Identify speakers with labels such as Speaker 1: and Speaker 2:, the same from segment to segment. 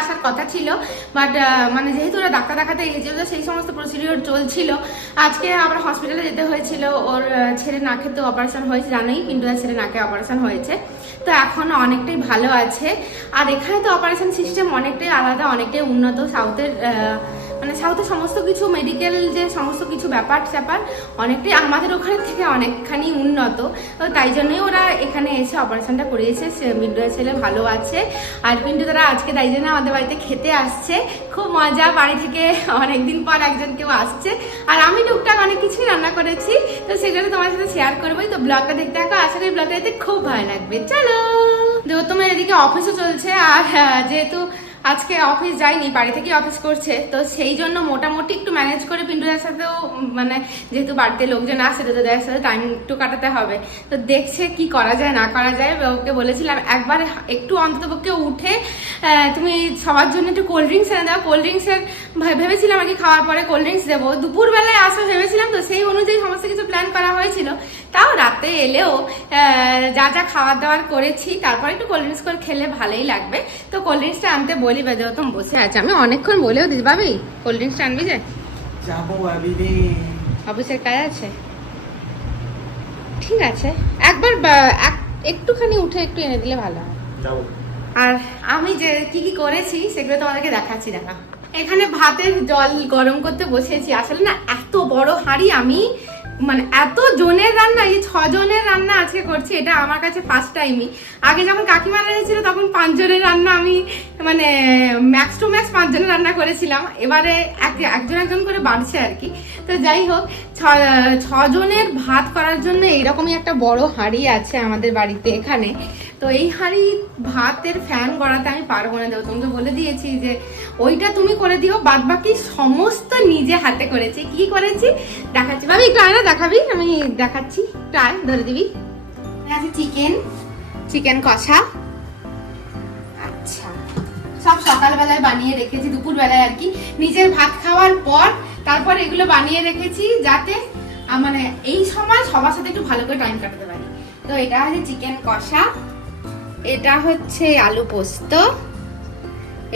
Speaker 1: আসার কথা ছিল বাট মানে যেহেতু ওরা ডাক্তার দেখাতে গেছিল সেই সমস্ত প্রসিডিওর চলছিল। আজকে আমার হসপিটালে যেতে হয়েছিল, ওর ছেলে নাকে তো অপারেশন হয়েছে, জানোই পিন্টুদার ছেলে নাকে অপারেশন হয়েছে। তো এখন অনেকটাই ভালো আছে। আর এখানে তো অপারেশন সিস্টেম অনেকটাই আলাদা, অনেকটাই উন্নত সাউথের মানে সাউথের সমস্ত কিছু মেডিকেল যে সমস্ত কিছু ব্যাপার স্যাপার, অনেকটাই আমাদের ওখানে থেকে অনেকখানি উন্নত। তো তাই জন্যই ওরা এখানে এসে অপারেশনটা করিয়েছে। পিন্টুর ছেলে ভালো আছে। আর পিন্টু তারা আজকে তাই জন্য আমাদের বাড়িতে খেতে আসছে। খুব মজা, বাড়ি থেকে অনেকদিন পর একজন কেউ আসছে। আর আমি টুকটাক অনেক কিছুই রান্না করেছি। তো সেগুলো তোমার সাথে শেয়ার করবোই। তো ব্লগটা দেখতে থাকো। আশা করি ব্লগটা দেখতে খুব ভালো লাগবে। চলো! দেখো তোমার এদিকে অফিসও চলছে। আর যেহেতু আজকে অফিস যায়নি বাড়ি থেকে অফিস করছে, তো সেই জন্য মোটামুটি একটু ম্যানেজ করে পিন্টুদের সাথেও মানে যেহেতু বাড়িতে লোকজন আসে, তো তাদের সাথে টাইম একটু কাটাতে হবে। তো দেখছে কি করা যায়, না করা যায় ওকে বলেছিলাম, একবার একটু অন্ততপক্ষে উঠে তুমি সবার জন্য একটু কোল্ড ড্রিঙ্কস এনে দাও। কোল্ড ড্রিঙ্কসের ভেবেছিলাম আর কি খাওয়ার পরে কোল্ড ড্রিঙ্কস দেবো। দুপুরবেলায় আসবে ভেবেছিলাম তো, সেই অনুযায়ী সমস্ত কিছু প্ল্যান করা হয়েছিল। তাও রাতে এলেও যা যা খাবার দাওয়ার করেছি তারপর একটু কোল্ড ড্রিঙ্কস করে খেলে ভালোই লাগবে। তো কোল্ড ড্রিঙ্কসটা আনতে বলি বেদে তুমি বসে আছে। আমি অনেকক্ষণ বলেও দিদি ভাবি কোল্ড ড্রিঙ্কসটা আনবি যে? অফিসের কাজ আছে? ঠিক আছে। একবার এক- একটুখানি উঠে একটু এনে দিলে ভালো হয়।
Speaker 2: যাব।
Speaker 1: আর আমি যে কি কি করেছি সেগুলো তোমাদেরকে দেখাচ্ছি দেখা এখানে ভাতের জল গরম করতে বসেছি। আসলে না এত বড় হাঁড়ি আমি মানে এত জনের রান্না, এই ছজনের রান্না আজকে করছি, এটা আমার কাছে ফার্স্ট টাইমই আগে যখন কাকিমারা এসেছিল, তখন পাঁচজনের রান্না আমি মানে ম্যাক্স টু ম্যাক্স পাঁচজনের রান্না করেছিলাম। এবারে এক একজন একজন করে বাড়ছে আর কি। তো যাই হোক ছ- ছজনের ভাত করার জন্য এইরকমই একটা বড় হাঁড়ি আছে আমাদের বাড়িতে এখানে। তো এই হাঁড়ি ভাতের ফ্যান করাতে আমি পারব না। দেবো তোমাকে বলে দিয়েছি যে ওইটা তুমি করে দিও বাদ বাকি সমস্ত নিজে হাতে করেছি। কি করেছি? দেখাচ্ছি। ভাবি একটু আয়না দেখাবি? আমি দেখাচ্ছি। আয় ধরে দিবি? আছে চিকেন। চিকেন কষা। আচ্ছা। সব সকালবেলায় বানিয়ে রেখেছি, দুপুরবেলায় আর কি। নিজের ভাত খাওয়ার পর তারপর এগুলো বানিয়ে রেখেছি যাতে মানে এই সময় সবার সাথে একটু ভালো করে টাইম কাটাতে পারি। তো এটা হচ্ছে চিকেন কষা, এটা হচ্ছে আলু পোস্ত,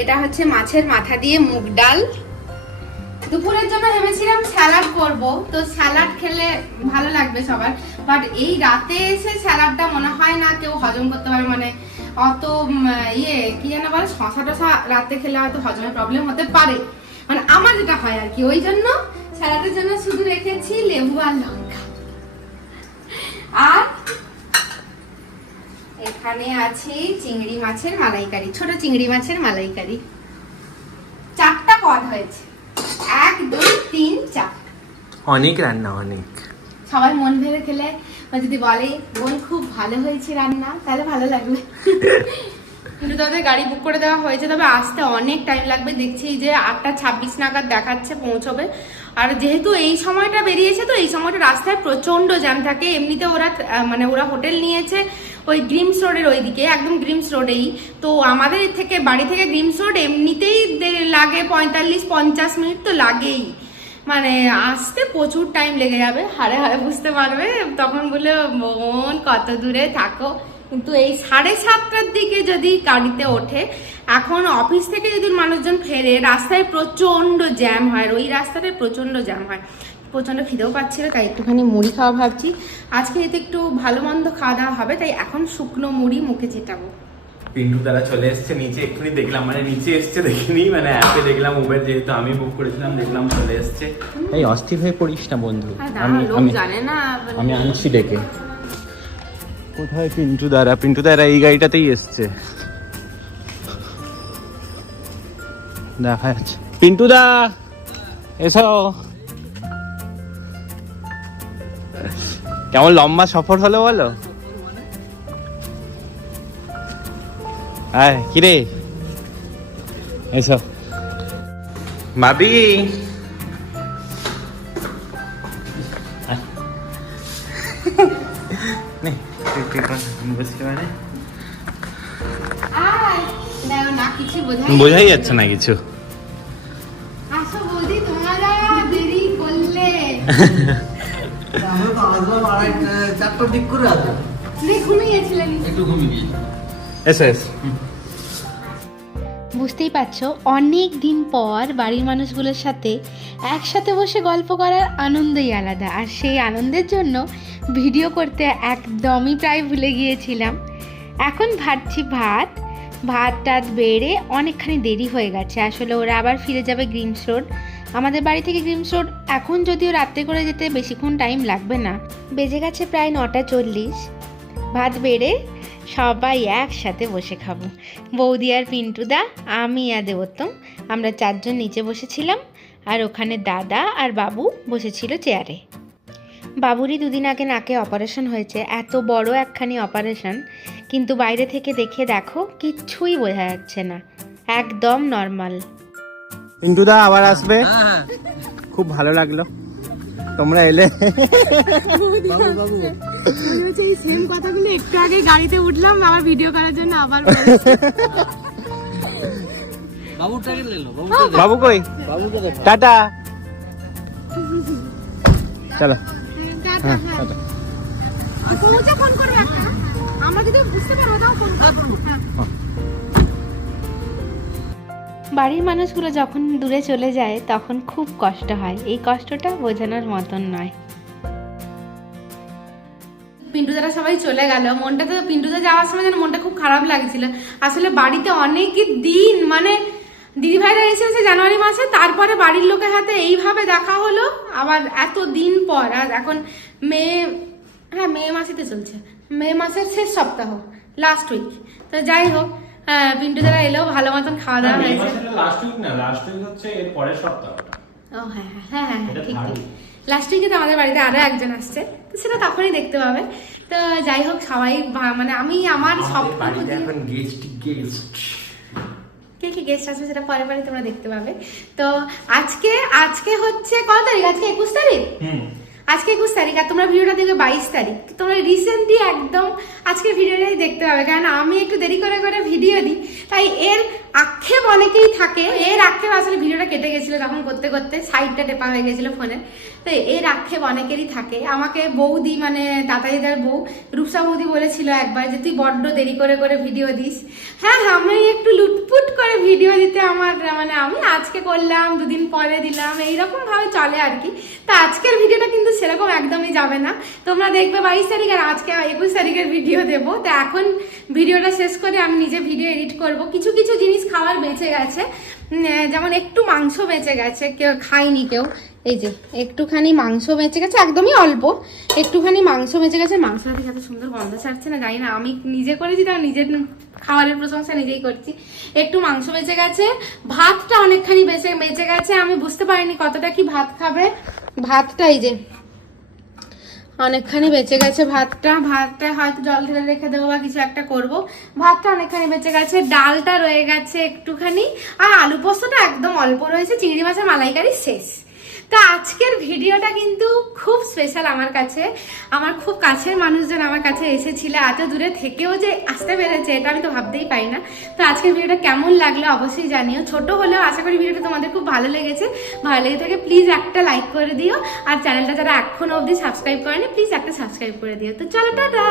Speaker 1: এটা হচ্ছে মাছের মাথা দিয়ে মুগ ডাল। দুপুরের জন্য ভেবেছিলাম স্যালাড করব, তো স্যালাড খেলে ভালো লাগবে সবার। বাট এই রাতে এসে স্যালাডটা মনে হয় না কেউ হজম করতে পারে মানে অত ইয়ে কি যেন বলে শশা টশা রাতে খেলে হয়তো হজমের প্রবলেম হতে পারে। মানে আমার যেটা হয় আর কি ওই জন্য স্যালাডের জন্য শুধু রেখেছি লেবু আর লঙ্কা। আর এখানে আছে চিংড়ি মাছের মালাইকারি ছোট চিংড়ি মাছের মালাইকারি। চারটা পদ হয়েছে। এক দুই তিন চার।
Speaker 2: অনেক রান্না অনেক।
Speaker 1: সবাই মন ভেবে খেলে। যদি বলে, বোন, খুব ভালো হয়েছে রান্না, তাহলে ভালো লাগবে। কিন্তু তাদের গাড়ি বুক করে দেওয়া হয়েছে, তবে আসতে অনেক টাইম লাগবে। দেখছি যে আটটা ছাব্বিশ নাগাদ দেখাচ্ছে, পৌঁছবে। আর যেহেতু এই সময়টা বেরিয়েছে, তো এই সময়টা রাস্তায় প্রচণ্ড জ্যাম থাকে। এমনিতে ওরা মানে ওরা হোটেল নিয়েছে ওই গ্রিমস রোডের ওইদিকে, একদম গ্রিমস রোডেই তো আমাদের থেকে, বাড়ি থেকে গ্রিমস রোড এমনিতেই লাগে পঁয়তাল্লিশ, পঞ্চাশ মিনিট তো লাগেই। মানে আসতে প্রচুর টাইম লেগে যাবে হারে হারে বুঝতে পারবে। তখন বলে মন কত দূরে থাকো। কিন্তু এই সাড়ে সাতটার দিকে যদি গাড়িতে ওঠে, এখন অফিস থেকে যদি মানুষজন ফেরে, রাস্তায় প্রচণ্ড জ্যাম হয় ওই রাস্তাটায় প্রচণ্ড জ্যাম হয়। প্রচণ্ড খিদেও পাচ্ছিল, তাই একটুখানি মুড়ি খাওয়া ভাবছি। আজকে এতে একটু ভালো মন্দ খাওয়া দাওয়া হবে, তাই এখন শুকনো মুড়ি মুখে চেটাবো
Speaker 2: পিন্টু তারা চলে এসছে নিচে এক্ষুনি দেখলাম মানে নিচে এসছে দেখিনি মানে অ্যাপে দেখলাম উবের যেহেতু আমি বুক করেছিলাম দেখলাম চলে এসছে। এই অস্থির হয়ে পড়িস না বন্ধু। আমি আমি
Speaker 1: জানে না মানে-
Speaker 2: আমি আনছি ডেকে। কোথায় পিন্টু দারা পিন্টু দারা এই গাড়িটাতেই এসছে। দেখা যাচ্ছে। পিন্টু দা এসো। কেমন লম্বা সফর হলো বলো? হ্যাঁ কিরে? এসো ভাবি নে তুই তুই কর, আমি বসতে পারে
Speaker 1: আয়, দেখো না কিছু বোঝাই
Speaker 2: বোঝাই যাচ্ছে না কিছু। এসো এসো।
Speaker 1: বুঝতেই পারছ, অনেক দিন পর বাড়ির মানুষগুলোর সাথে একসাথে বসে গল্প করার আনন্দই আলাদা। আর সেই আনন্দের জন্য ভিডিও করতে একদমই প্রায় ভুলে গিয়েছিলাম। এখন ভাবছি ভাত ভাত টাত বেড়ে অনেকখানি দেরি হয়ে গেছে। আসলে ওরা আবার ফিরে যাবে গ্রিমস রোড আমাদের বাড়ি থেকে গ্রিমস রোড এখন যদিও রাত্রে করে যেতে বেশিক্ষণ টাইম লাগবে না। বেজে গেছে প্রায় নটা চল্লিশ। ভাত বেড়ে সবাই একসাথে বসে খাব। বৌদি আর পিন্টুদা আমি আর দেবোত্তম আমরা চারজন নিচে বসেছিলাম আর ওখানে দাদা আর বাবু বসেছিল চেয়ারে। বাবুরই দুদিন আগে নাকে অপারেশন হয়েছে এত বড় একখানি অপারেশন কিন্তু বাইরে থেকে দেখে দেখো কিচ্ছুই বোঝা যাচ্ছে না একদম নর্মাল।
Speaker 2: পিন্টুদা আবার আসবে?
Speaker 3: হ্যাঁ
Speaker 2: খুব ভালো লাগল। তোমরা এলে।
Speaker 3: বাবু বাবু।
Speaker 1: এই সেম কথাগুলো একটু আগে গাড়িতে উঠলাম আবার ভিডিও করার জন্য আবার
Speaker 2: বাবু। কই? টাটা। চলো। হ্যাঁ টাটা।
Speaker 1: ফোন করবে আমরা যদি বুঝতে পারব তাও ফোন করব। বাড়ির মানুষগুলো যখন দূরে চলে যায়, তখন খুব কষ্ট হয়। এই কষ্টটা বোঝানোর মতন নয়। পিন্টুদারা সবাই চলে গেল। মনটা তো পিন্টুদা যাওয়ার সময় যেন মনটা খুব খারাপ লাগছিল। আসলে বাড়িতে অনেক দিন মানে দিদিভাইরা এসেছে জানুয়ারি মাসে, তারপরে বাড়ির লোকের হাতে এইভাবে দেখা হলো, আবার এত দিন পর। আর এখন মে হ্যাঁ মে মাসেতে চলছে। মে মাসের শেষ সপ্তাহ লাস্ট উইক তো যাই হোক আহ, পিন্টুদারা এলো ভালো মতন খাওয়া দাওয়া হয়েছে।
Speaker 2: লাস্ট উইক না লাস্ট উইক হচ্ছে এর পরের সপ্তাহটা।
Speaker 1: ও হ্যাঁ হ্যাঁ হ্যাঁ হ্যাঁ ঠিক ঠিক। লাস্ট উইকে তো আমাদের বাড়িতে আরও একজন আসছে তো সেটা তখনই দেখতে পাবে। তো যাই হোক সবাই ভা- মানে আমি আমার
Speaker 2: বাড়িতে এখন গেস্ট গেস্ট
Speaker 1: কে কি গেস্ট আসবে সেটা পরে পরে তোমরা দেখতে পাবে। তো আজকে আজকে হচ্ছে কত তারিখ? আজকে একুশ তারিখ?
Speaker 2: হুম।
Speaker 1: আজকে একুশ তারিখ আর তোমরা ভিডিওটা দেখবে বাইশ তারিখ। তোমরা রিসেন্টলি একদম আজকে ভিডিওটাই দেখতে পাবে। কারণ আমি একটু দেরি করে করে ভিডিও দিই। তাই এর আক্ষেপ অনেকেই থাকে। এর আক্ষেপ আসলে ভিডিওটা কেটে গেছিল তখন করতে করতে সাইডটা টেপা হয়ে গেছিল ফোনে। তো এর আক্ষেপ অনেকেরই থাকে। আমাকে বৌদি মানে দাদাইদার বউ, রূপসা বৌদি বলেছিল একবার যে, তুই বড্ড দেরি করে করে ভিডিও দিস। হ্যাঁ হ্যাঁ আমি একটু লুটপুট করে ভিডিও দিতে আমার মানে আমি আজকে করলাম, দুদিন পরে দিলাম, এইরকম ভাবে চলে আর কি। তা আজকের ভিডিওটা কিন্তু সেরকম একদমই যাবে না। তোমরা দেখবে বাইশ তারিখ আর আজকে একুশ তারিখের ভিডিও দেবো। তো এখন ভিডিওটা শেষ করে আমি নিজে ভিডিও এডিট করব। কিছু কিছু জিনিস খাওয়ার বেঁচে গেছে। যেমন একটু মাংস বেঁচে গেছে, কেউ খায়নি কেউ। এই যে, একটুখানি মাংস বেঁচে গেছে, একদমই অল্প। একটুখানি মাংস বেঁচে গেছে, মাংসটা থেকে এত সুন্দর গন্ধ ছাড়ছে না, জানি না, আমি নিজে করেছি তাও নিজের খাবারের প্রশংসা নিজেই করছি। একটু মাংস বেঁচে গেছে, ভাতটা অনেকখানি বেঁচে বেঁচে গেছে, আমি বুঝতে পারিনি কতটা কি ভাত খাবে। ভাতটা এই যে অনেকখানি বেঁচে গেছে ভাতটা। ভাতটা হয়তো জল ঢেলে রেখে দেবো বা কিছু একটা করব। ভাতটা অনেকখানি বেঁচে গেছে, ডালটা রয়ে গেছে একটুখানি। আর আলু পোস্তটা একদম অল্প রয়েছে, চিংড়ি মাছের মালাইকারি শেষ। তা আজকের ভিডিওটা কিন্তু খুব স্পেশাল আমার কাছে। আমার খুব কাছের মানুষজন আমার কাছে এসেছিল, এত দূরে থেকেও যে আসতে পেরেছে, এটা আমি তো ভাবতেই পারি না। তো আজকের ভিডিওটা কেমন লাগল অবশ্যই জানিও। ছোট হলেও আশা করি ভিডিওটা তোমাদের খুব ভালো লেগেছে। ভালো লেগে থাকে প্লিজ একটা লাইক করে দিও। আর চ্যানেলটা যারা এখনও অবধি সাবস্ক্রাইব করেনি প্লিজ একটা সাবস্ক্রাইব করে দিও। তো চলো, টাটা!